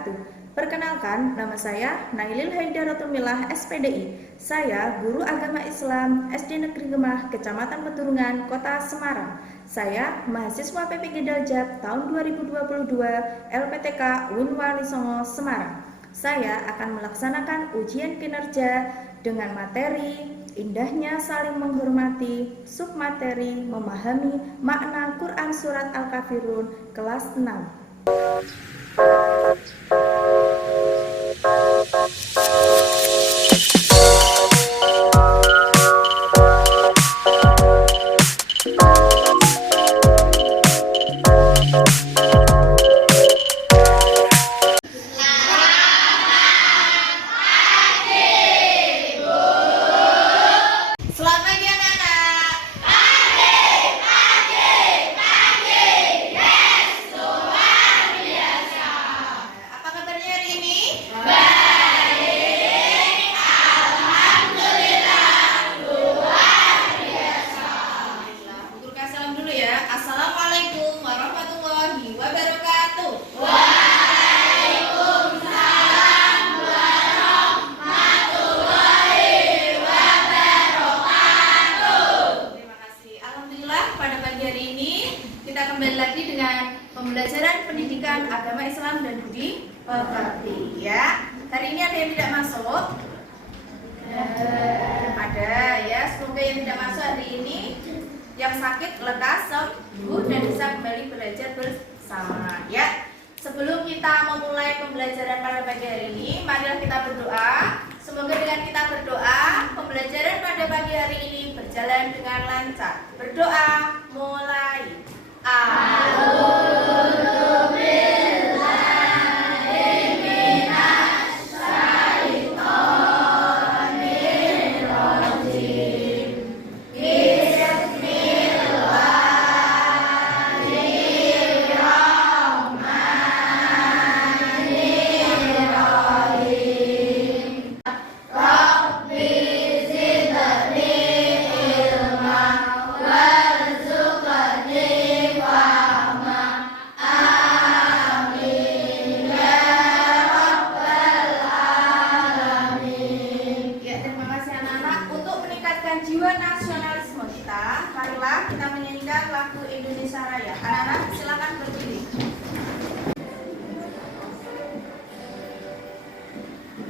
wabarakatuh. Perkenalkan, nama saya Nailil Haidaratumillah SPDI. Saya guru agama Islam SD Negeri Gemah, Kecamatan Peturungan, Kota Semarang. Saya mahasiswa PPG Daljab tahun 2022 LPTK UIN Wali Songo Semarang. Saya akan melaksanakan ujian kinerja dengan materi indahnya saling menghormati, submateri memahami makna Quran Surat Al-Kafirun kelas 6. Assalamualaikum warahmatullahi wabarakatuh. Waalaikumsalam warahmatullahi wabarakatuh. Terima kasih. Alhamdulillah pada pagi hari ini kita kembali lagi dengan pembelajaran pendidikan agama Islam dan budi pekerti. Ya, hari ini ada yang tidak masuk? Ada ya. Semoga yang tidak masuk hari ini yang sakit lekas sembuh dan bisa kembali belajar bersama ya. Sebelum kita memulai pembelajaran pada pagi hari ini, marilah kita berdoa. Semoga dengan kita berdoa, pembelajaran pada pagi hari ini berjalan dengan lancar. Berdoa mulai. Jiwa nasionalisme kita, marilah kita menyanyikan lagu Indonesia Raya. Anak-anak silakan berdiri.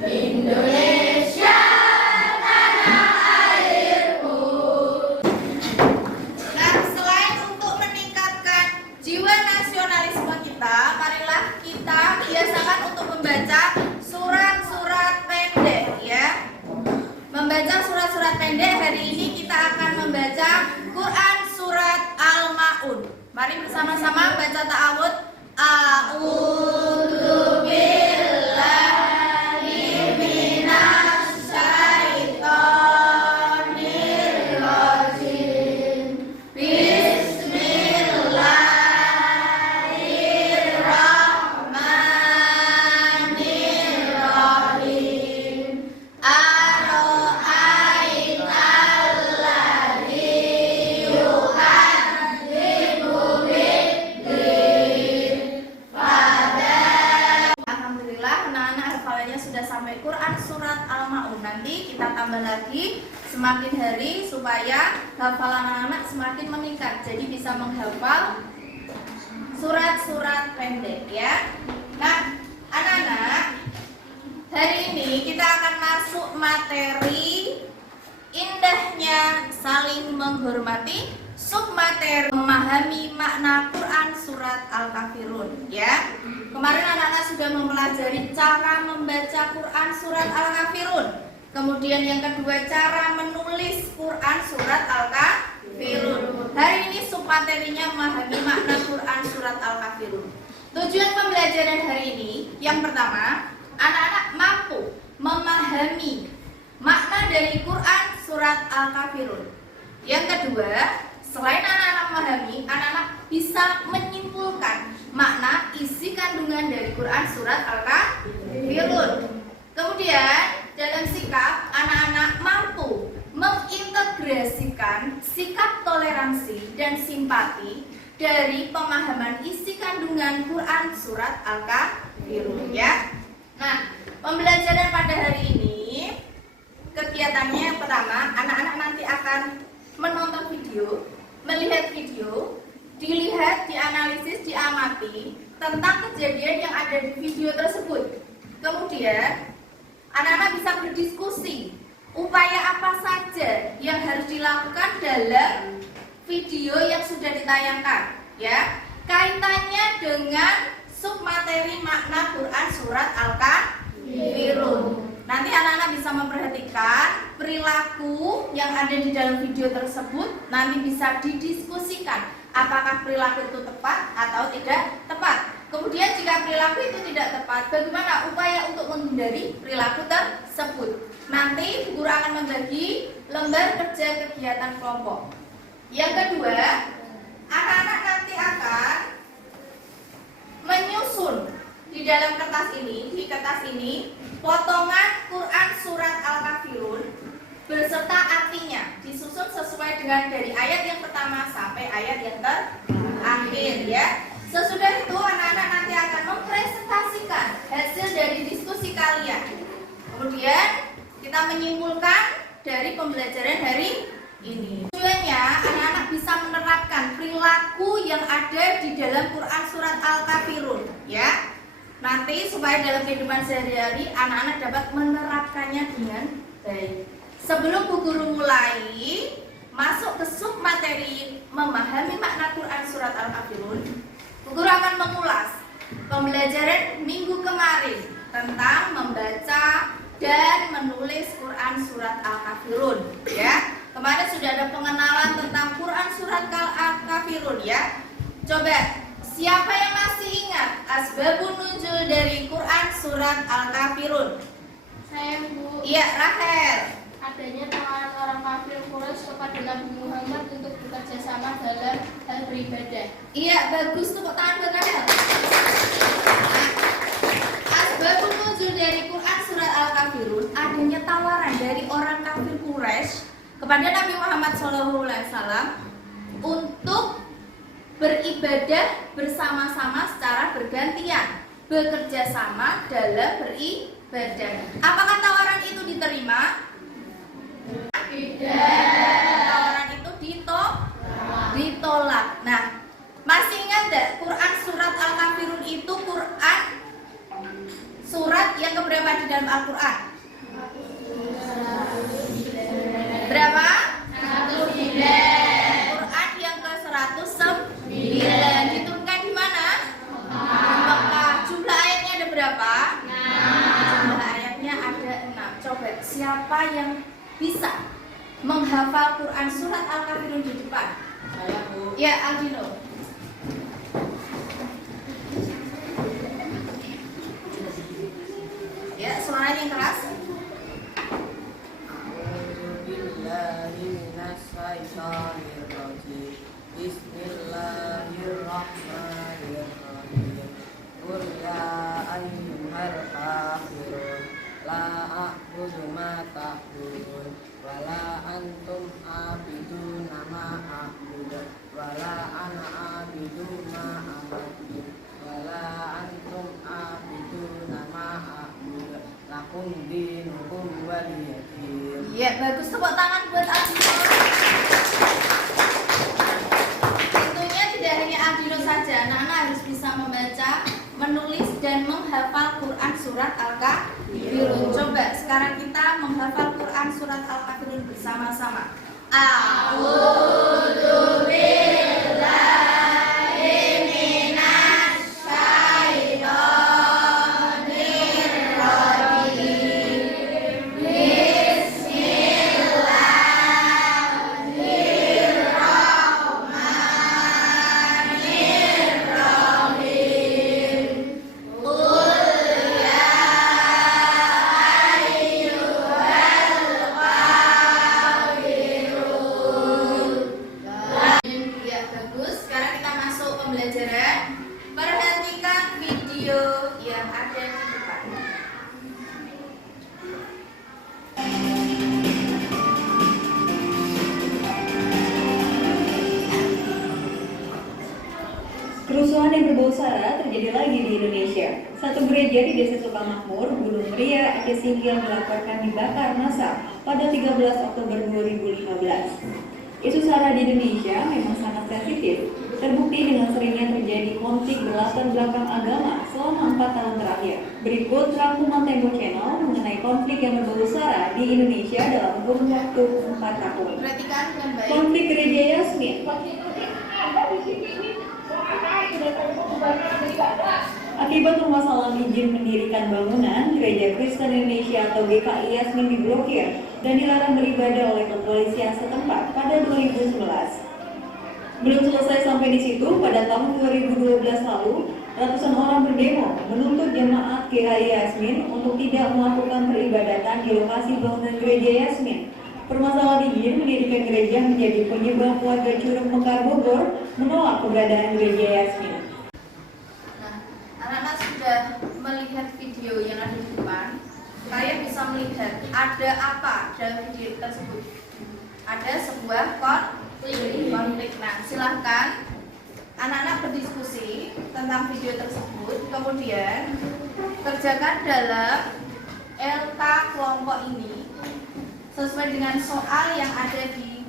Indonesia tanah airku. Nah, selain untuk meningkatkan jiwa nasionalisme kita, marilah kita biasakan untuk membaca surat-surat pendek ya. Membaca surat-surat pendek, hari ini kita akan membaca Quran Surat Al-Ma'un. Mari bersama-sama baca ta'awud. A'udzu billahi minas syaitonir rajim. Bismillahirrahmanirrahim. Sampai Quran Surat Al-Ma'un. Nanti kita tambah lagi semakin hari supaya hafalan anak-anak semakin meningkat. Jadi bisa menghafal surat-surat pendek ya. Nah, anak-anak, hari ini kita akan masuk materi indahnya saling menghormati, submateri memahami makna Quran Surat Al-Kafirun ya. Kemarin anak-anak sudah mempelajari cara membaca Quran Surat Al-Kafirun. Kemudian yang kedua, cara menulis Quran Surat Al-Kafirun. Hari ini submaterinya memahami makna Quran Surat Al-Kafirun. Tujuan pembelajaran hari ini, yang pertama, anak-anak mampu memahami makna dari Quran Surat Al-Kafirun. Yang kedua, selain anak-anak memahami, anak-anak bisa menyimpulkan makna isi kandungan dari Quran Surat Al-Kafirun. Kemudian dalam sikap, anak-anak mampu mengintegrasikan sikap toleransi dan simpati dari pemahaman isi kandungan Quran Surat Al-Kafirun ya. Nah, pembelajaran pada hari ini kegiatannya yang pertama, anak-anak nanti akan menonton video, melihat video, dilihat, dianalisis, diamati tentang kejadian yang ada di video tersebut. Kemudian anak-anak bisa berdiskusi upaya apa saja yang harus dilakukan dalam video yang sudah ditayangkan ya, kaitannya dengan submateri makna Quran Surat Al-Kafirun. Nanti anak-anak bisa memperhatikan perilaku yang ada di dalam video tersebut, nanti bisa didiskusikan apakah perilaku itu tepat atau tidak tepat. Kemudian jika perilaku itu tidak tepat, bagaimana upaya untuk menghindari perilaku tersebut. Nanti guru akan membagi lembar kerja kegiatan kelompok. Yang kedua, anak-anak nanti akan menyusun di dalam kertas ini, potongan Quran Surat Al-Kafirun beserta artinya, disusun sesuai dengan dari ayat yang pertama sampai ayat yang terakhir ya. Sesudah itu anak-anak nanti akan mempresentasikan hasil dari diskusi kalian. Kemudian kita menyimpulkan dari pembelajaran hari ini. Tujuannya anak-anak bisa menerapkan perilaku yang ada di dalam Quran Surat Al-Kafirun ya. Nanti supaya dalam kehidupan sehari-hari anak-anak dapat menerapkannya dengan baik. Sebelum Bu Guru mulai masuk ke submateri memahami makna Quran Surat Al-Kafirun, Bu Guru akan mengulas pembelajaran minggu kemarin tentang membaca dan menulis Quran Surat Al-Kafirun ya. Kemarin sudah ada pengenalan tentang Quran Surat Al-Kafirun ya. Coba, siapa yang masih ingat asbabun nuzul dari Quran Surat Al-Kafirun? Saya, Bu. Iya, Rahel. Adanya tawaran orang kafir Quraisy kepada Nabi Muhammad untuk bekerja sama dalam hal beribadah. Iya, bagus, tepuk tangan buat Rahel. Asbabun nuzul dari Quran Surat Al-Kafirun, adanya tawaran dari orang kafir Quraisy kepada Nabi Muhammad SAW untuk beribadah bersama-sama secara bergantian, bekerja sama dalam beribadah. Apakah tawaran itu diterima? Tidak. Tawaran itu ditolak. Nah, masih ingat tidak Quran Surat Al-Kafirun itu Quran surat yang keberapa di dalam Al-Quran? Berapa? 109. Quran yang ke-109 diturunkan di mana? Di Mekah. Jumlah ayatnya ada berapa? 6. Jumlah ayatnya ada 6. Coba siapa yang bisa menghafal Quran Surat Al-Kafirun di depan? Saya, Bu. Ya, Aldino. Ya, suaranya yang keras. Bismillahirrahmanirrahim. Qul ya ayyuhal kafirun la a'budu ma ta'budun wa la antum a'buduna ma a'budu wa la ana a'budu ma a'budu wa la antum a'buduna ma a'budu lakum dinukum waliyadin. Iya, bagus, tepuk tangan buat Aldino. Tentunya tidak hanya Aldino saja, anak-anak harus bisa membaca, menulis dan menghafal Quran Surat Al-Kafirun. Coba sekarang kita menghafal Quran Surat Al-Kafirun bersama-sama. A'udzu billahi minasy syaithanir rajim. Bismillahirrahmanirrahim. Qul ya ayyuhal kafirun. Ya, bagus. Sekarang kita masuk pembelajaran. Perhatikan video yang ada di depan. Kerusuhan yang berbau sara terjadi lagi di Indonesia. Satu gereja di Desa Sukamakmur, Gunung Muria, Aceh Singkil dilaporkan dibakar massa pada 13 Oktober 2015. Isu sara di Indonesia memang sangat sensitif, terbukti dengan seringnya terjadi konflik berlatar belakang agama selama 4 tahun terakhir. Berikut rangkuman Tempo Channel mengenai konflik yang berbau sara di Indonesia dalam kurun waktu 4 tahun. Perhatikan dengan baik. Konflik gereja Yasmin. Akibat permasalahan izin mendirikan bangunan, Gereja Kristen Indonesia atau GKI Yasmin diblokir dan dilarang beribadah oleh kepolisian setempat pada 2011. Belum selesai sampai di situ, pada tahun 2012 lalu, ratusan orang berdemo menuntut jemaat GKI Yasmin untuk tidak melakukan peribadatan di lokasi bangunan Gereja Yasmin. Permasalahan izin mendirikan gereja menjadi penyebab warga Curug Mekar Bogor menolak keberadaan Gereja Yasmin. Nah, anak-anak sudah melihat video yang ada di depan. Kalian bisa melihat ada apa dalam video tersebut. Ada sebuah konflik. Nah, silahkan anak-anak berdiskusi tentang video tersebut. Kemudian kerjakan dalam LK kelompok ini sesuai dengan soal yang ada di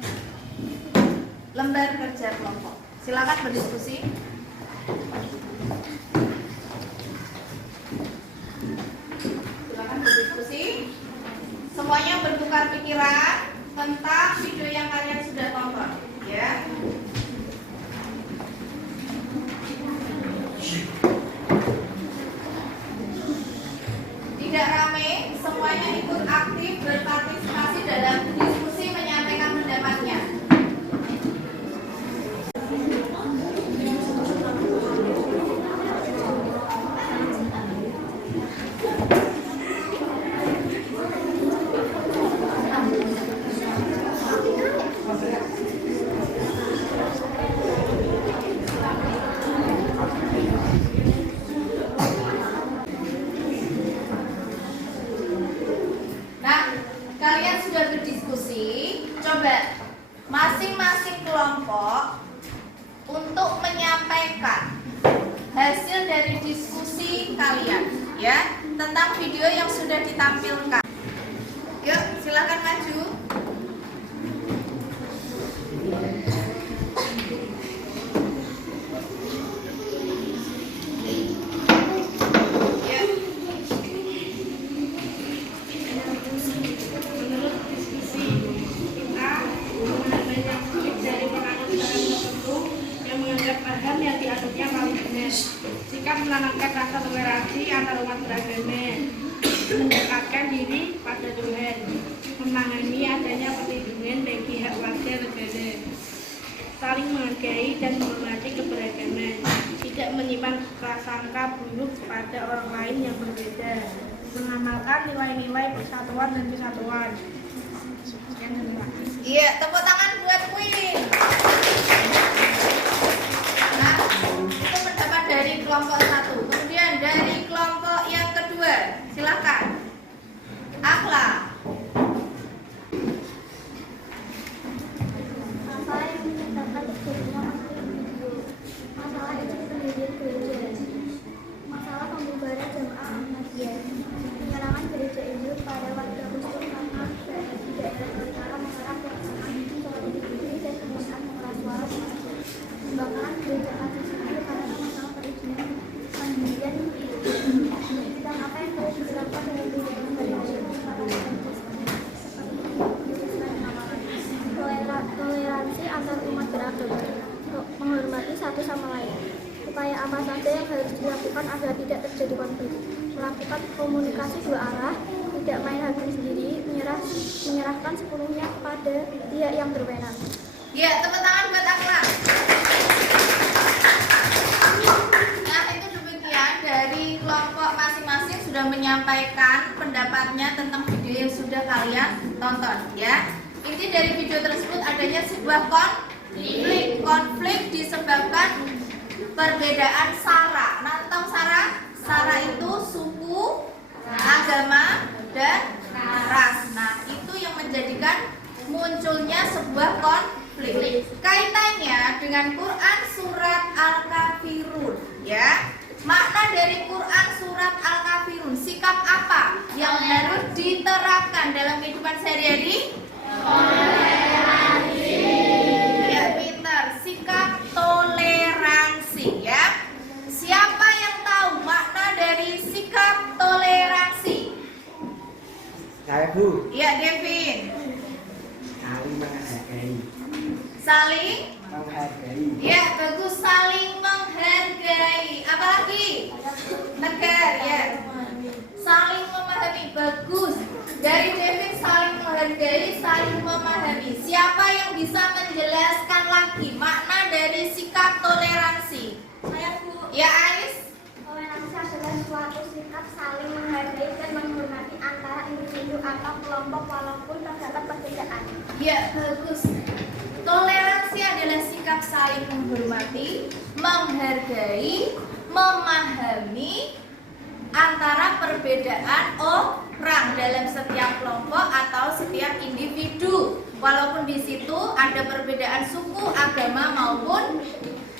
lembar kerja kelompok. Silakan berdiskusi. Silakan berdiskusi. Semuanya bertukar pikiran tentang video yang kalian sudah tonton, ya. Tidak rame, semuanya ikut aktif berpartisipasi dalam diskusi menyampaikan pendapatnya. Kalian sudah berdiskusi, coba masing-masing kelompok untuk menyampaikan hasil dari diskusi kalian, ya, tentang video yang sudah ditampilkan. Yuk, silakan maju. Sikap menanamkan rasa toleransi antar umat beragama, mendekatkan diri pada Tuhan, memahami adanya perlindungan bagi hak warga negara, saling menghargai dan menghormati keberagaman, tidak menyimpan prasangka buruk pada orang lain yang berbeda, mengamalkan nilai-nilai persatuan dan kesatuan. Sekian, terima kasih. Iya, tepuk tangan buat Queen. Nah, itu pendapat dari kelompok 1. Kemudian dari kelompok yang kedua, silakan. Akhlak. Masalah yang menyebabkan terjadinya konflik video, masalah izin pendirian gereja, masalah pembubaran jamaah Ahmadiyah, penyerangan gereja Injil pada warga Muslim karena di daerah utara melarang pelaksanaan sholat Idul Fitri dan penggunaan pengeras suara remaja, pembakaran gereja Aceh Singkil karena masalah perizinan pendirian bidang apa yang harus dilakukan dengan kebijakan dari nasional para toleransi antar umat beragama, menghormati satu sama lain. Upaya apa saja yang harus dilakukan agar tidak terjadi konflik, melakukan komunikasi dua arah, tidak main hakim sendiri, menyerahkan sepenuhnya kepada pihak yang berwenang. Ya, tepuk tangan buat Akhlak. Nah, itu demikian dari kelompok masing-masing sudah menyampaikan pendapatnya tentang video yang sudah kalian tonton, ya. Inti dari video tersebut adanya sebuah konflik disebabkan perbedaan sara. Nah, tentang sara, sara itu suku, agama, dan ras. Nah, itu yang menjadikan munculnya sebuah konflik. konflik. Kaitannya dengan Quran surat Al-Kafirun, ya. Makna dari Quran surat Al-Kafirun, sikap apa yang harus diterapkan dalam kehidupan sehari-hari? Toleransi. Ya, pintar. Sikap toleransi, ya. Siapa yang tahu makna dari sikap toleransi? Saya Bu. Ya, Devin. Saling menghargai. Saling? Menghargai. Ya, bagus. Saling menghargai. Apalagi? Negar, ya. Saling memahami. Bagus. Dari Devin, saling menghargai, saling memahami. Siapa yang bisa menjelaskan lagi makna dari sikap toleransi? Saya Bu. Ya, Ais. Toleransi adalah suatu sikap saling menghargai dan menghormati antara individu atau kelompok walaupun terdapat perbedaan. Ya, bagus. Toleransi adalah sikap saling menghormati, menghargai, memahami antara perbedaan orang dalam setiap kelompok atau setiap individu, walaupun di situ ada perbedaan suku, agama maupun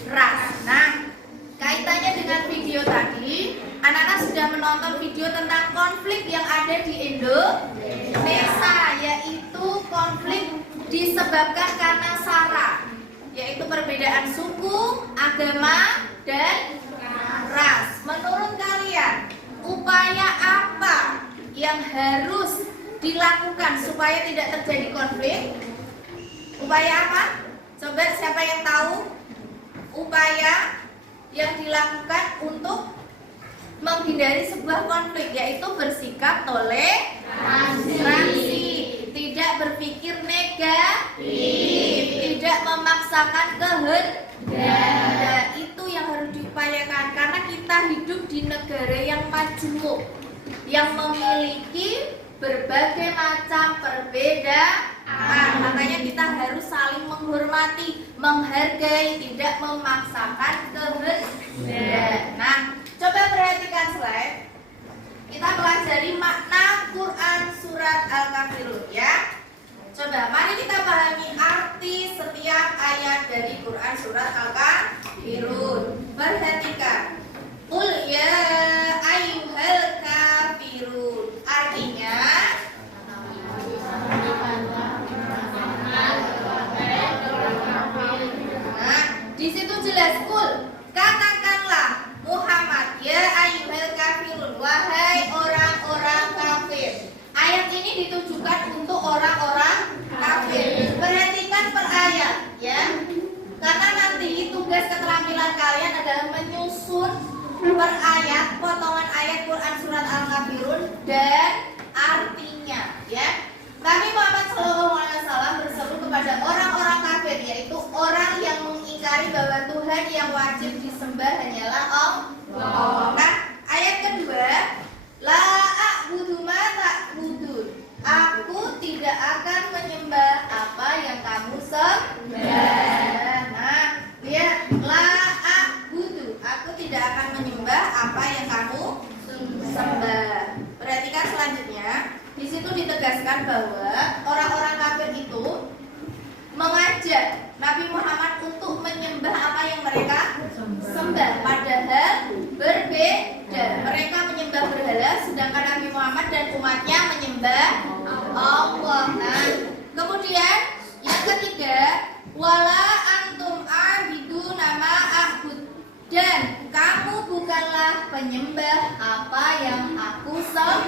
ras. Nah, kaitannya dengan video tadi, anak-anak sudah menonton video tentang konflik yang ada di Indonesia, yaitu konflik disebabkan karena SARA, yaitu perbedaan suku, agama, dan ras. Menurut kalian, upaya apa yang harus dilakukan supaya tidak terjadi konflik? Upaya apa? Coba siapa yang tahu upaya yang dilakukan untuk menghindari sebuah konflik, yaitu bersikap toleransi, tidak berpikir negatif, tidak memaksakan kehendak. Itu yang harus diupayakan karena kita hidup di negara yang majemuk, yang memiliki berbagai macam perbedaan. Makanya kita harus saling menghormati, menghargai, tidak memaksakan kehendak. Nah, coba perhatikan slide. Kita pelajari makna Quran surat Al-Kafirun, ya. Coba mari kita pahami arti setiap ayat dari Quran surat Al-Kafirun. Perhatikan. Qul ya ayyuhal kafirun. Artinya di situ jelas, kul, katakanlah Muhammad, ya ayyuhal kafirun, wahai orang-orang kafir. Ayat ini ditujukan untuk orang-orang kafir. Perhatikan per ayat, ya. Karena nanti tugas keterampilan kalian adalah menyusun per ayat, potongan ayat Quran surat Al-Kafirun dan artinya, ya. Nabi Muhammad SAW berseru kepada orang-orang kafir, yaitu orang yang mengingkari bahwa Tuhan yang wajib disembah hanyalah Allah. Nah, ayat kedua, la a'budu ma ta'budun. Aku tidak akan menyembah apa yang kamu sembah. Nah, lihat, la a'budu. Aku tidak akan menyembah apa yang kamu sembah. Perhatikan selanjutnya. Di situ ditegaskan bahwa orang-orang kafir itu mengajak Nabi Muhammad untuk menyembah apa yang mereka sembah, padahal berbeda. Mereka menyembah berhala, sedangkan Nabi Muhammad dan umatnya menyembah Allah. Nah, kemudian yang ketiga, wala antum abidu nama a'bud, dan kamu bukanlah penyembah apa yang aku sembah.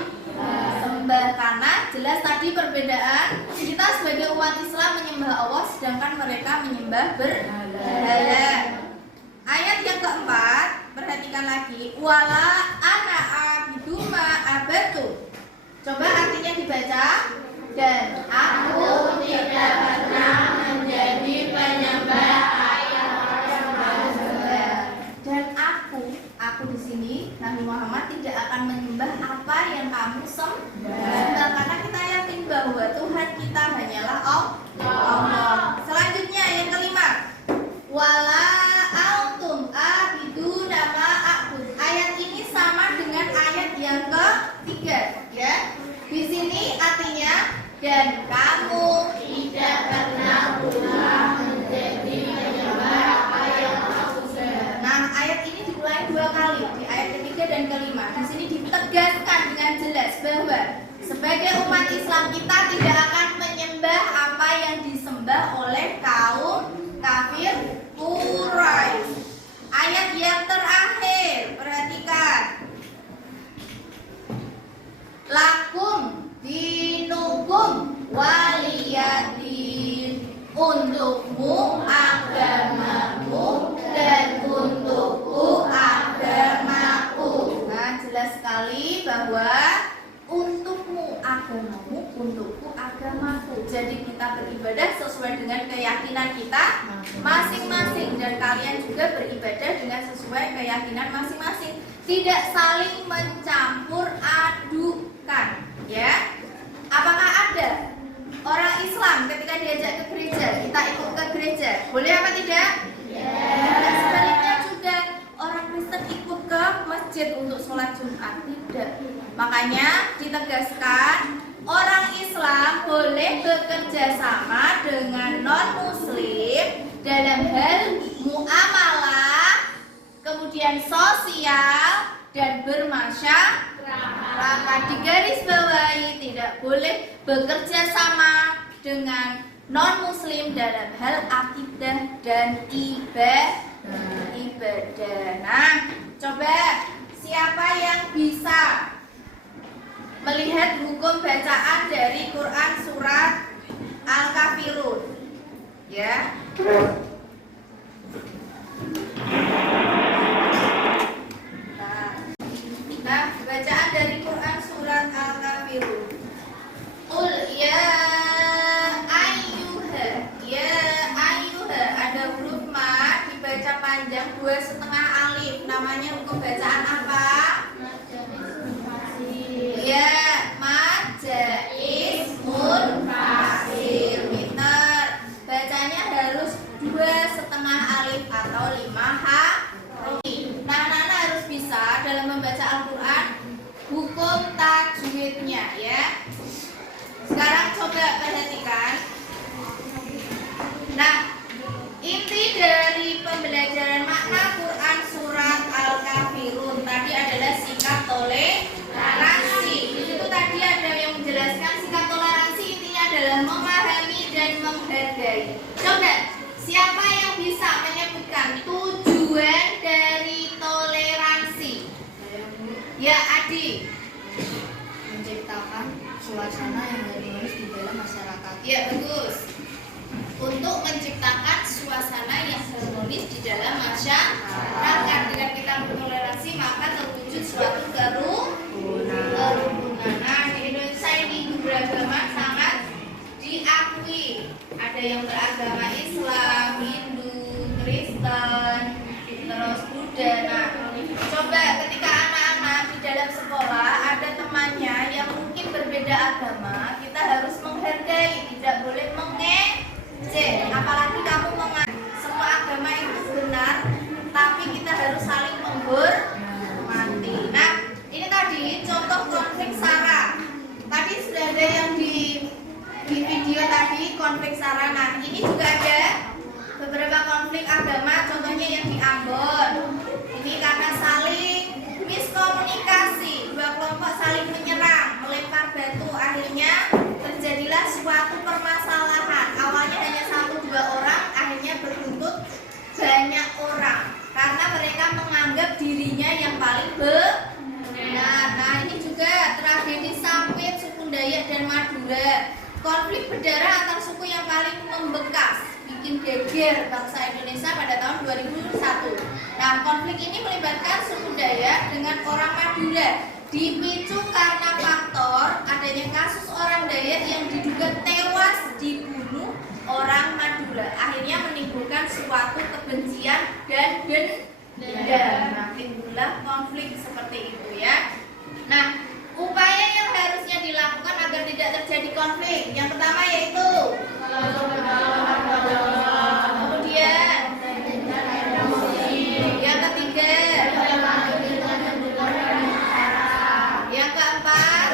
Karena jelas tadi perbedaan, kita sebagai umat Islam menyembah Allah, sedangkan mereka menyembah berhala. Ayat yang keempat, perhatikan lagi, wala ana abidu ma abadu. Coba artinya dibaca. Dan aku tidak pernah menjadi penyembah dan aku di sini Nabi Muhammad tidak akan menyembah apa yang kamu sembah, karena kita yakin bahwa Tuhan kita hanyalah Allah. Selanjutnya yang kelima, wala autum abidu nama a'bud. Ayat ini sama dengan ayat yang ketiga, ya. Di sini artinya dan kamu tidak pernah dengan jelas bahwa sebagai umat Islam kita tidak akan menyembah apa yang disembah oleh kaum kafir Quraisy. Ayat yang terakhir, perhatikan. Lakum dinukum waliyadin. Untukmu agamamu dan untukku agamaku. Nah, jelas sekali bahwa untukmu agamamu, untukku agamaku. Jadi kita beribadah sesuai dengan keyakinan kita masing-masing, dan kalian juga beribadah dengan sesuai keyakinan masing-masing. Tidak saling mencampur adukan, ya. Apakah ada orang Islam ketika diajak ke gereja, kita ikut ke gereja, boleh apa tidak? Dan sebaliknya juga orang Kristen ikut ke masjid untuk sholat Jumat, tidak. Makanya ditegaskan orang Islam boleh bekerja sama dengan non-Muslim dalam hal muamalah, kemudian sosial dan bermasyarakat. Digarisbawahi, tidak boleh bekerja sama dengan non-Muslim dalam hal akidah dan ibadah. Nah, coba siapa yang bisa melihat hukum bacaan dari Quran surat Al-Kafirun? Ya. Nah, bacaan dari Quran surat Al-Kafirun. Qul ya ayyuha, ada huruf ma dibaca panjang 2,5 alif. Namanya hukum bacaan apa? Ya, ismun fasir. Pinter. Bacanya harus 2,5 alif atau 5 huruf. Nah, Nana harus bisa dalam membaca Al-Quran hukum tajwidnya, ya. Sekarang coba perhatikan. Nah, inti dari pembelajaran makna Quran surat Al-Kafirun tadi adalah sikap toleransi. Di situ tadi ada yang menjelaskan sikap toleransi intinya adalah memahami dan menghargai. Coba, siapa yang bisa menyebutkan tujuan dari toleransi? Ya, Adi. Menciptakan suasana yang harmonis di dalam masyarakat. Ya, bagus. Untuk menciptakan suasana yang harmonis di dalam masyarakat. Dengan kita bertoleransi maka terwujud suatu kerukunan. Nah, di Indonesia ini beragama sangat diakui. Ada yang beragama Islam, Hindu, Kristen, terus Buddha. Nah, coba ketika anak-anak di dalam sekolah ada temannya yang mungkin berbeda agama, kita harus menghargai, tidak boleh mengejek. Apalagi kamu semua agama itu benar, tapi kita harus saling menghormati. Nah, ini tadi contoh konflik SARA. Tadi sudah ada yang di video tadi konflik SARA. Nah, ini juga ada beberapa konflik agama, contohnya yang di Ambon. Ini karena saling miskomunikasi, dua kelompok saling menyerang, melempar batu, akhirnya terjadilah suatu permasalahan. Awalnya hanya 1-2 orang, akhirnya berbuntut banyak orang karena mereka menganggap dirinya yang paling benar. Nah, ini juga tragedi Sampit, suku Dayak dan Madura. Konflik berdarah antar suku yang paling membekas, bikin geger bangsa Indonesia pada tahun 2001. Nah, konflik ini melibatkan suku Dayak dengan orang Madura, dipicu karena faktor adanya kasus orang Dayak yang diduga tewas dibunuh orang Madura, akhirnya menimbulkan suatu kebencian dan dendam. Nah, timbullah konflik seperti itu, ya. Nah, upaya yang harusnya dilakukan agar tidak terjadi konflik, yang pertama yaitu kemudian yang ketiga, yang keempat,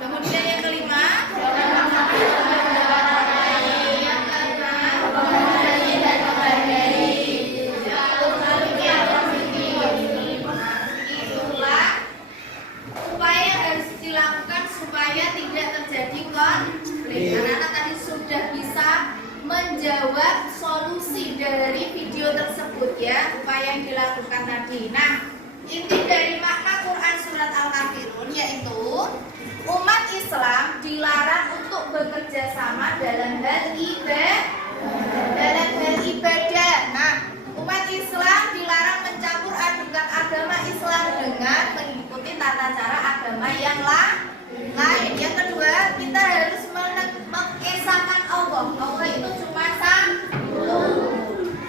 kemudian yang kelima, yang keenam, menjawab solusi dari video tersebut ya, upaya yang dilakukan tadi. Nah, inti dari makna Quran surat Al-Kafirun yaitu umat Islam dilarang untuk bekerja sama dalam hal ibadah. Nah, umat Islam dilarang mencampur adukan agama Islam dengan mengikuti tata cara agama yang lain. Yang kedua, kita harus mengesahkan Allah. Allah itu cuma satu.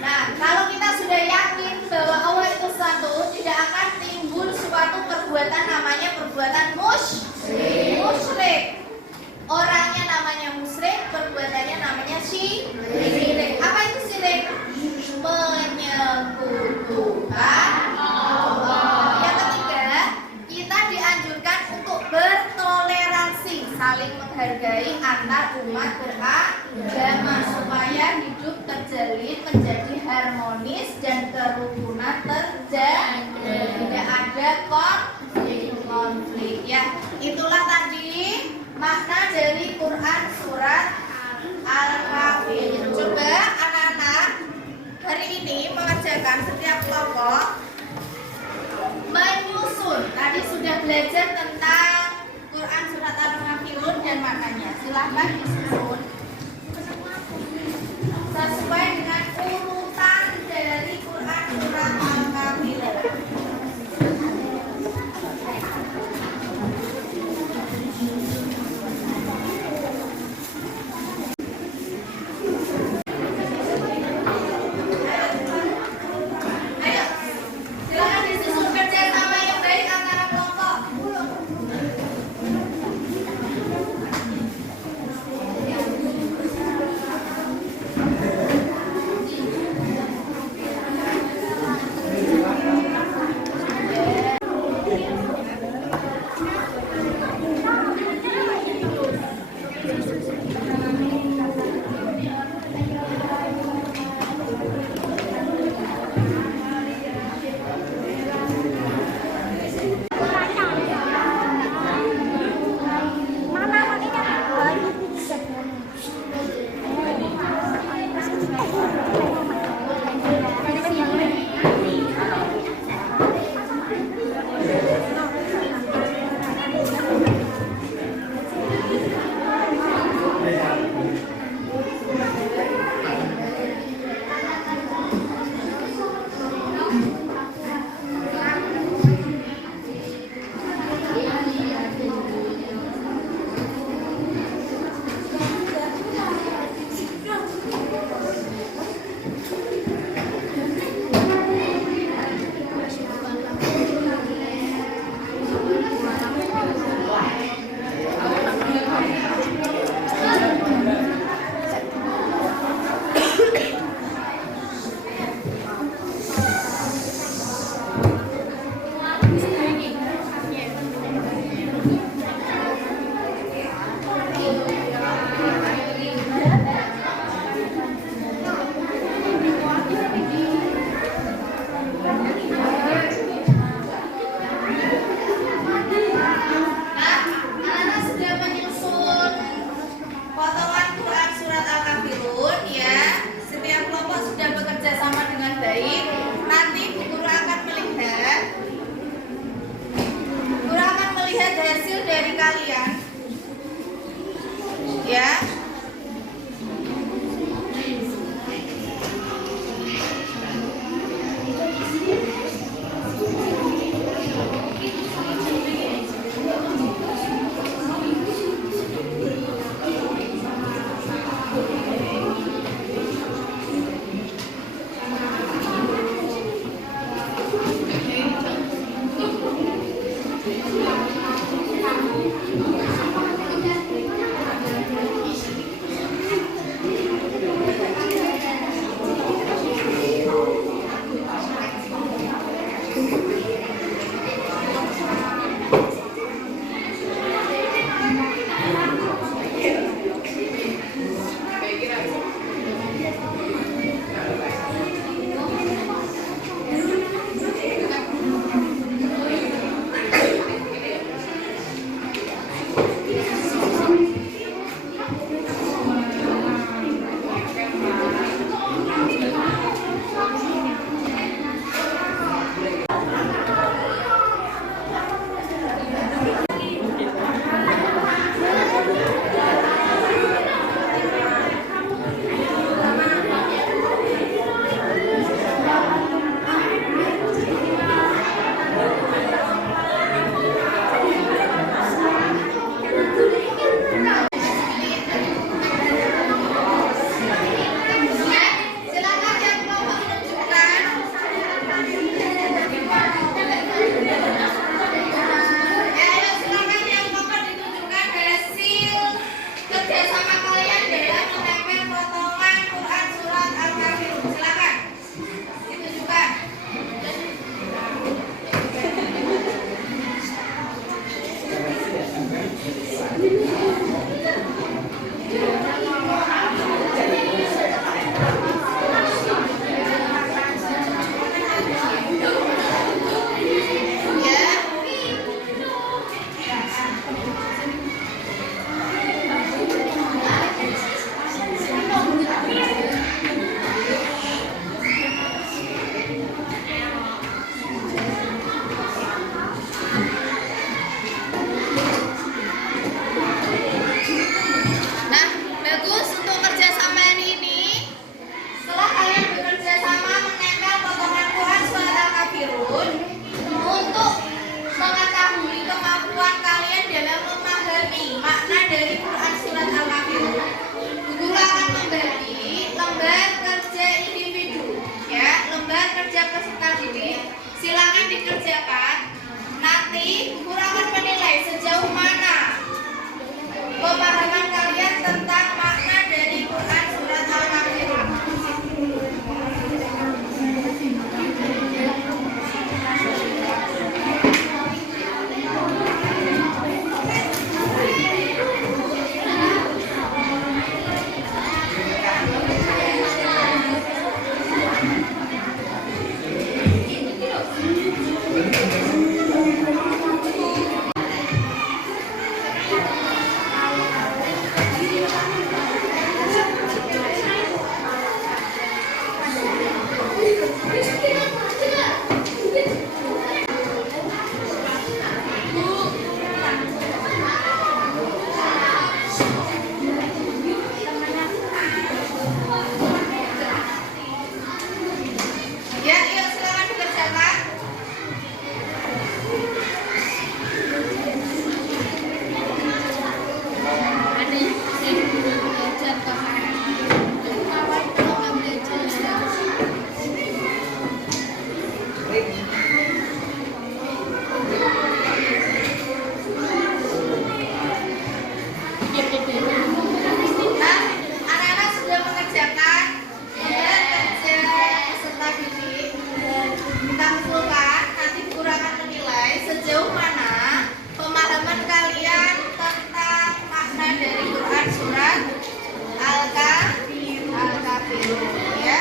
Nah, kalau kita sudah yakin bahwa Allah itu satu, tidak akan timbul suatu perbuatan namanya perbuatan musyrik. Orangnya namanya musyrik, perbuatannya namanya syirik. Apa itu syirik? Menyekutukan Allah. Yang ketiga, kita dianjurkan untuk bertoleransi, saling menghargai antar umat beragama supaya hidup terjalin menjadi harmonis dan kerukunan terjaga, tidak ada konflik ya. Itulah tadi makna dari Quran surat Al-Kafirun. Coba anak-anak hari ini mengerjakan setiap kelompok menyusun. Tadi sudah belajar tentang Quran surat Al-Kafirun dan maknanya. Silahkan disusun sesuai dengan urutan dari Quran surat Al-Kafirun. dikerjakan, nanti guru akan menilai sejauh mana pemahaman kalian tentang makna dari Quran surat Al-Kafirun. Ya, yuk silakan dikerjakan. Nah, anak-anak sudah mengerjakan kerja peserta didik. Kita kumpulkan, nanti guru akan menilai sejauh mana pemahaman kalian tentang makna dari Quran surat Al-Kafirun, ya.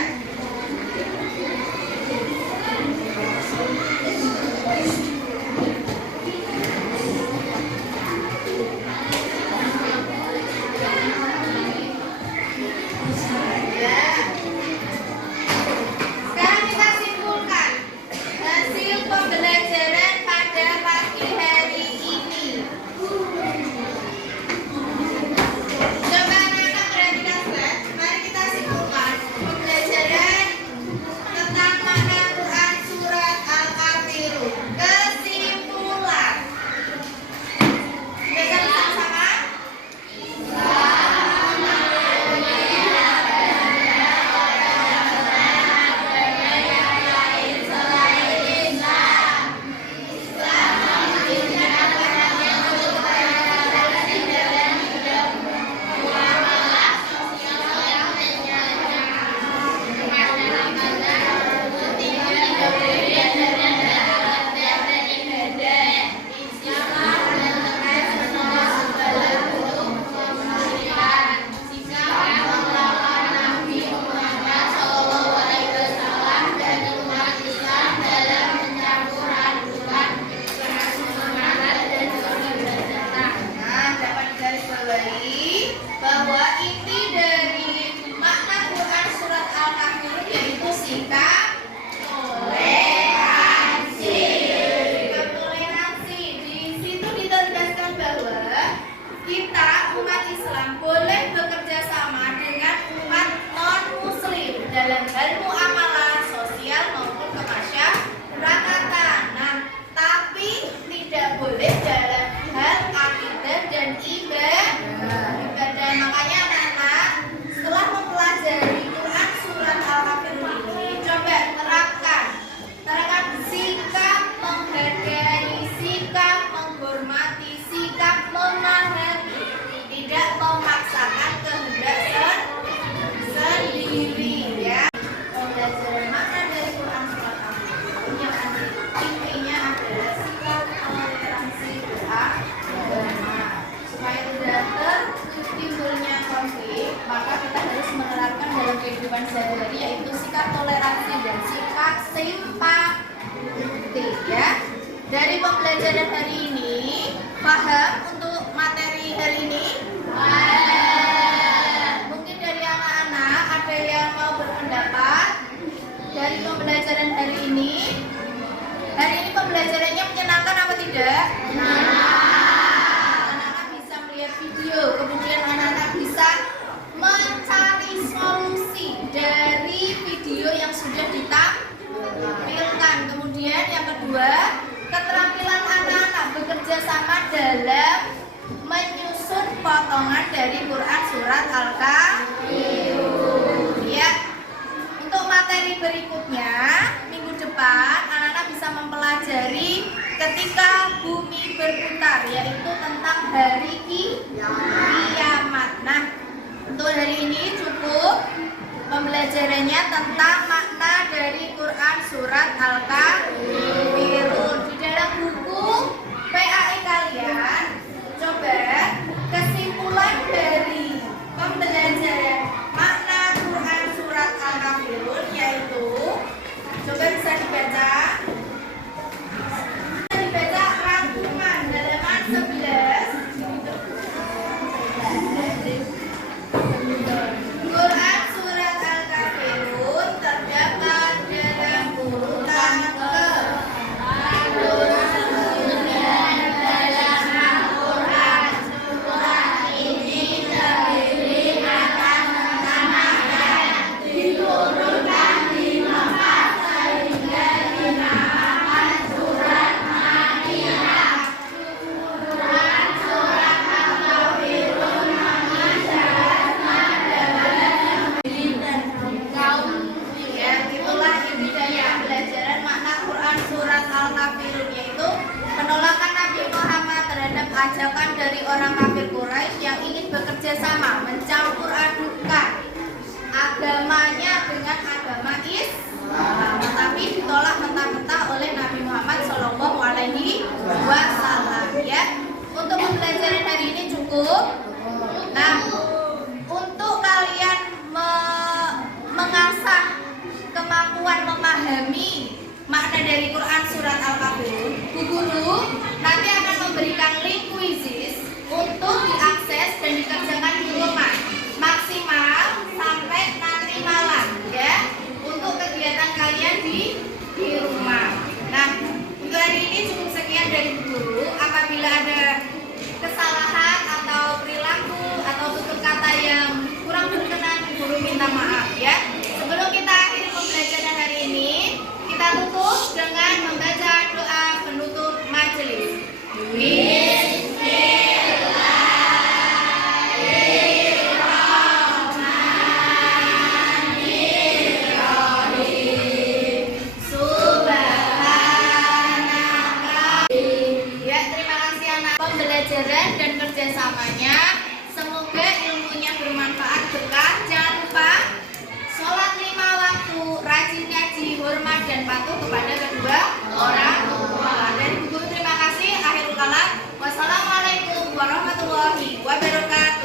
Sekarang kita simpulkan hasil pembelajaran pada pagi hari ini. Coba anak-anak perhatikan slide. Mari kita simpulkan pembelajaran tentang makna Quran surat Al-Kafirun. Kesimpulan. Kita bersama-sama. Nah, dapat digarisbawahi bahwa inti dari makna Quran surat Al-Kafirun yaitu sikap toleransi. Sikap toleransi. Di situ ditegaskan bahwa kita umat Islam boleh bekerja sama dengan umat non-Muslim dalam hal muamalah sosial maupun kemasyarakatan. Nah, tapi tidak boleh dalam hal akidah dan ibadah. Makanya anak-anak setelah mempelajari Quran surat Al-Kafirun ini, coba terapkan sikap menghargai, sikap menghormati, sikap memahami, tidak memaksakan kehendak sendiri, ya. Pembelajaran makna dari Quran surat Al-Kafirun yang intinya adalah sikap toleransi beragama. Supaya tidak tertimbulnya konflik, maka kita harus menerapkan dalam kehidupan sehari-hari yaitu sikap toleransi dan sikap simpati, ya. Dari pembelajaran hari ini, paham untuk materi hari ini? Mungkin dari anak-anak ada yang mau berpendapat dari pembelajaran hari ini? Hari ini pembelajarannya menyenangkan apa tidak? Anak-anak bisa melihat video, kemudian anak-anak bisa mencari solusi dari video yang sudah ditampilkan. Kemudian yang kedua, keterampilan anak-anak bekerja sama dalam menyusun potongan dari Quran surat Al-Kafirun. Ya. Untuk materi berikutnya, minggu depan anak-anak bisa mempelajari ketika bumi berputar, yaitu tentang hari kiamat. Nah, untuk hari ini cukup pembelajarannya tentang makna dari Quran surat Al-Kafirun. Di dalam buku PAI kalian, coba kesimpulan dari pembelajaran makna Quran surat Al-Kafirun yaitu, coba bisa dibaca rangkuman halaman 11. Quran surat Al-Kafirun terdapat dalam urutan ke ajakan dari orang kafir Quraisy yang ingin bekerja sama, mencampur adukan agamanya dengan agama Islam, tetapi ditolak mentah-mentah oleh Nabi Muhammad Shallallahu Alaihi Wasallam. Ya, untuk pembelajaran hari ini cukup. Nah, untuk kalian mengasah kemampuan memahami makna dari Quran surat Al-Kafirun, Bu Guru nanti akan memberikan link quizzes untuk diakses dan dikerjakan di rumah maksimal sampai nanti malam, ya, untuk kegiatan kalian di rumah. Nah, untuk hari ini cukup sekian dari Bu Guru. Apabila ada kesalahan atau perilaku atau tutur kata yang kurang berkenan, Bu Guru minta maaf, ya. Sebelum kita akhiri pembelajaran hari ini, kita tutup dengan membaca doa penutup majelis. Bismillahirrahmanirrahim. Subhanallah. Ya, terima kasih anak pembelajaran dan kerjasamanya. Semoga ilmunya bermanfaat berkah. Jangan lupa sholat 5 waktu, rajin ngaji, hormat dan patuh kepada kedua orang tua. Dan Bu Guru terima kasih. Akhirul kalam. Wassalamualaikum warahmatullahi wabarakatuh.